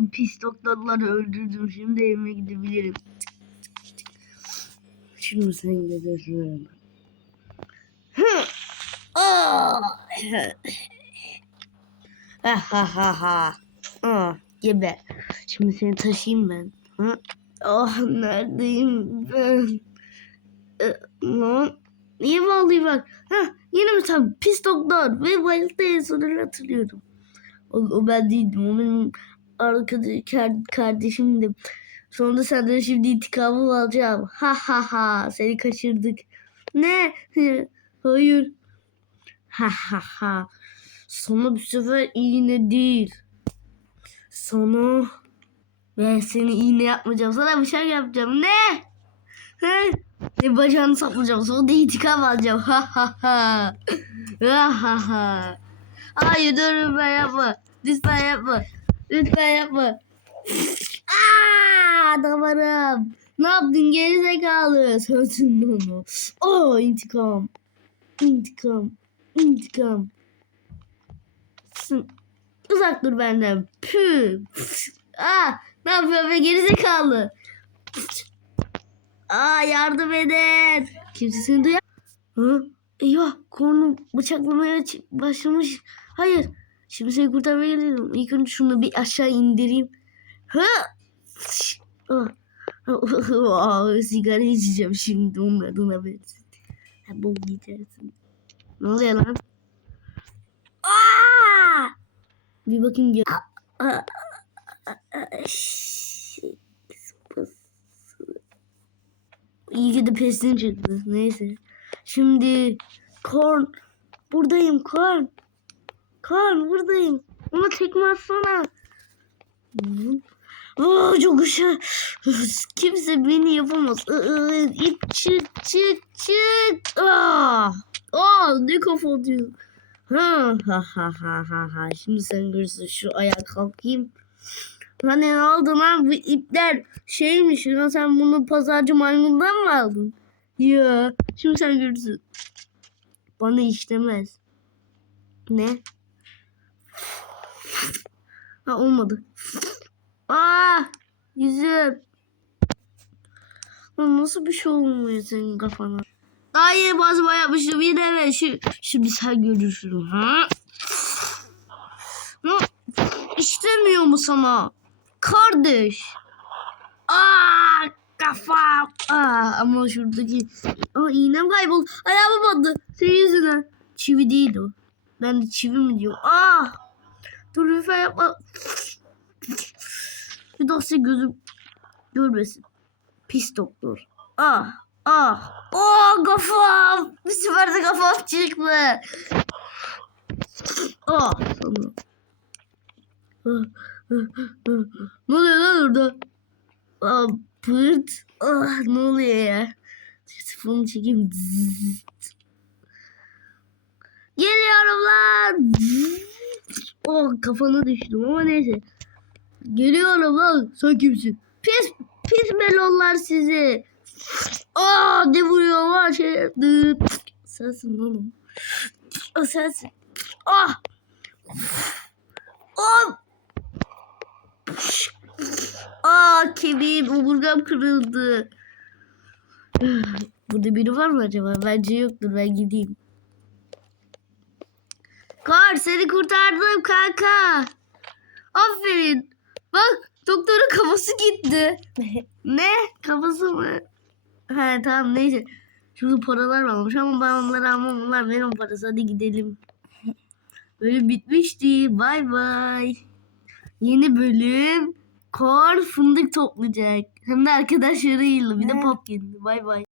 O pis doktorları öldürdüm. Şimdi evime gidebilirim. Şimdi sen gidelim. Ha ha ha ha. Geber. Şimdi seni taşıyayım ben. Ha? Ah neredeyim ben? Ee, lan niye vallahi bak. Ha yine mi sen pis doktor ve bayıldı en sonunu hatırlıyorum. O, o ben değildim. O benim arkadaş kardeşimdim. Sonunda senden şimdi intikamımı alacağım. Ha ha ha seni kaçırdık. Ne? Hayır. Ha ha ha. Sana bu sefer iğne değil. Sana ben seni iğne yapmayacağım. Sana bıçak yapacağım. Ne? He? Ne bacağını saplayacağım. Sonra da intikam alacağım. Ha ha ha. Ha ha ha. Hayır dur ben yapma. Lütfen yapma. Lütfen yapma. Aa, damarım. Ne yaptın geri zekalı? Sensin onu. Oh intikam. İntikam. İntikam. Uzak dur benden. Pü. Aa, ne yapıyor be geri zekalı? Aa yardım edin. Kimse seni duyar. Hı? Eyvah kornu bıçaklamaya başlamış. Hayır. Şimdi seni kurtarmaya geliyorum. İlk önce şunu bir aşağı indireyim. Hı? Ah. Aa, sigara içeceğim şimdi onun adına benziyor. Ha, bok gidersin. Ne oluyor lan? Aa! Bir bakayım gel. İyi ki de pestin çıktı. Neyse. Şimdi Korn. Buradayım Korn. Korn buradayım. Ama tekme atsana. Aa, çok uşa. Kimse beni yapamaz. İp çık çık çık. Aa, aa ne kafa atıyor. Ha ha ha ha ha ha. Şimdi sen görürsün şu ayağa kalkayım. Hani ne oldu lan bu ipler şeymiş ya sen bunu pazarcı maymundan mı aldın? Ya şimdi sen görürsün. Bana işlemez. Ne? Ha olmadı. Aa yüzüm. Lan nasıl bir şey olmuyor senin kafana? Daha yeni bazıma yapmıştım yine ve şu, şimdi sen görürsün. Ha? Ha? İşlemiyor mu sana? Kardeş. Aa kafam. Aa ama şuradaki Aa iğnem kayboldu. Ayağıma battı. Senin yüzünden. Çivi değil o. Ben de çivi mi diyor. Aa. Dur lütfen yapma. Daha size gözüm görmesin. Pis doktor. Ah. Ah. Oh kafam. Bir sefer de kafam çıktı. Ah. Ah, ah, ah. Ne oluyor lan orada? Aa, pırt. Ah, ne oluyor ya? Telefonumu çekeyim. Geliyorum lan. Oh kafana düştüm ama neyse. Geliyorum lan. Sen kimsin? Pis pis melonlar sizi. Aa ne vuruyor var şey. Sensin oğlum. O sensin. Ah. Oh. Aa kemiğim omurgam kırıldı. Burada biri var mı acaba? Bence yoktur ben gideyim. Kar seni kurtardım kanka. Aferin. Bak doktorun kafası gitti. ne? Kafası mı? He tamam neyse. Şurada paralar varmış ama ben onları almam. Onlar benim parası. Hadi gidelim. Bölüm bitmişti. Bay bay. Yeni bölüm. Kar fındık toplayacak. Hem de arkadaşlarıyla. Bir de pop Bay bay.